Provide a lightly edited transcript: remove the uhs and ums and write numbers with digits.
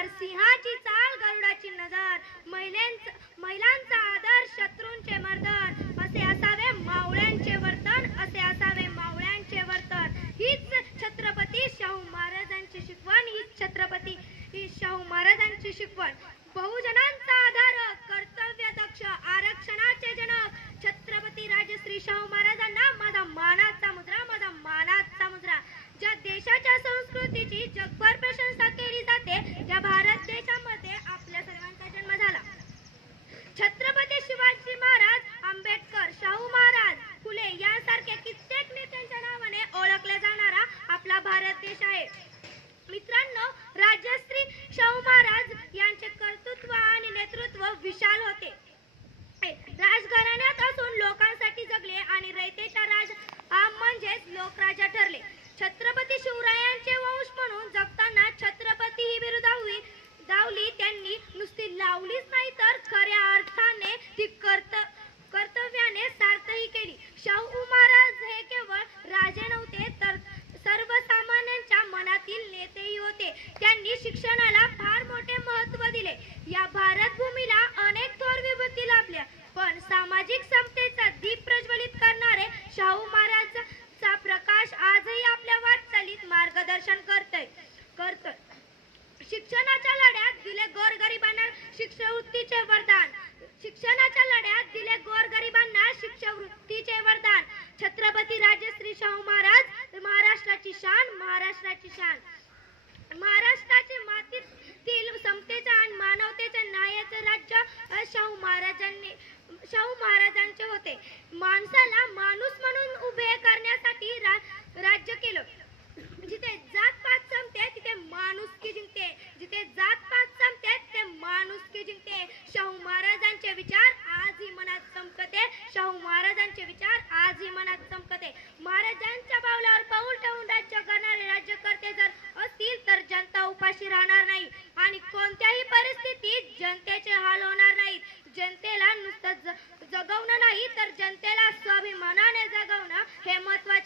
आधार, सिंहाची चाल गरुडाची नजर, महिलांचा आदर, शत्रूंचे मर्दन, असे असावे मावळ्यांचे वर्तन, असे असावे मावळ्यांचे वर्तन. हीच छत्रपती शाहू महाराजांची शिकवण, हीच छत्रपती शाहू महाराजांची शिकवण. बहुजनांचा आधार, कर्तव्य दक्ष, आरक्षणाचे जनक छत्रपती राजश्री शाहू महाराजांना माझा मानाचा मुद्रा, माझा मानाचा मुद्रा. ज्या देशाच्या संस्कृतीची जगभर प्रशंसा केली जाते त्या भारत देशामध्ये आपल्या सर्वांचा जन्म झाला. छत्रपती शिवाजी महाराज, आंबेडकर, शाहू महाराज, फुले यांसारख्या कित्येक नेत्यांच्या नावाने ओळखला जाणारा आपला भारत देश आहे. मित्रांनो, राजश्री शाहू महाराज यांचे कर्तृत्व आणि नेतृत्व विशाल होते. राजघराण्यात असून लोकांसाठी जगले आणि रयतेचा राज म्हणजेच लोकराजा ठरले. छत्रपती शिवरायांचे वंश म्हणून जगताना छत्रपती ही बिरुदावली त्यांनी नुसती लावलीच नाही तर खऱ्या अर्थाने ती कर्तव्याने सार्थही केली. शाहू महाराज हे केवळ राजे नव्हते तर सर्वसामान्यांच्या मनातील नेतेही होते. त्यांनी शिक्षणाला फार मोठे महत्त्व दिले. या भारत भूमीला अनेक थोर विभूती लाभल्या, पण सामाजिक समतेचा दीप प्रज्वलित करणारे शाहू महाराजचा प्रकाश आजही आपल्या वाटचालीत मार्गदर्शन करतोय. शिक्षणाच्या लढ्यात दिले गोरगरिबांना शिष्यवृत्तीचे वरदान, शिक्षणाच्या लढ्यात दिले गोरगरिबांना शिष्यवृत्तीचे वरदान. छत्रपती राजश्री शाहू महाराज महाराष्ट्राची शान, महाराष्ट्राची शान. महाराष्ट्राचे मातीतील समतेचे आणि मानवतेचे न्यायाचे राज्य शाहू महाराजांचे होते. माणसाला माणूस म्हणून उभे करण्यासाठी राज्य केलं. जिथे जातपात संपते तिथे माणुसकी जिंकते, जिथे जातपात संपते तिथे माणुसकी जिंकते. शाहू महाराजांचे विचार आजही मनात चमकते, शाहू महाराजांचे विचार आजही मनात चमकते. महाराजांच्या पावलावर पाऊल ठेवून राज्य करणारे राज्यकर्ते जर असतील तर जनता उपाशी राहणार नाही आणि कोणत्याही परिस्थितीत जनतेचे हाल होणार नाहीत. जनतेला नुसतं जगवणं नाही तर जनतेला स्वाभिमानाने जगवणं हे महत्त्वाचे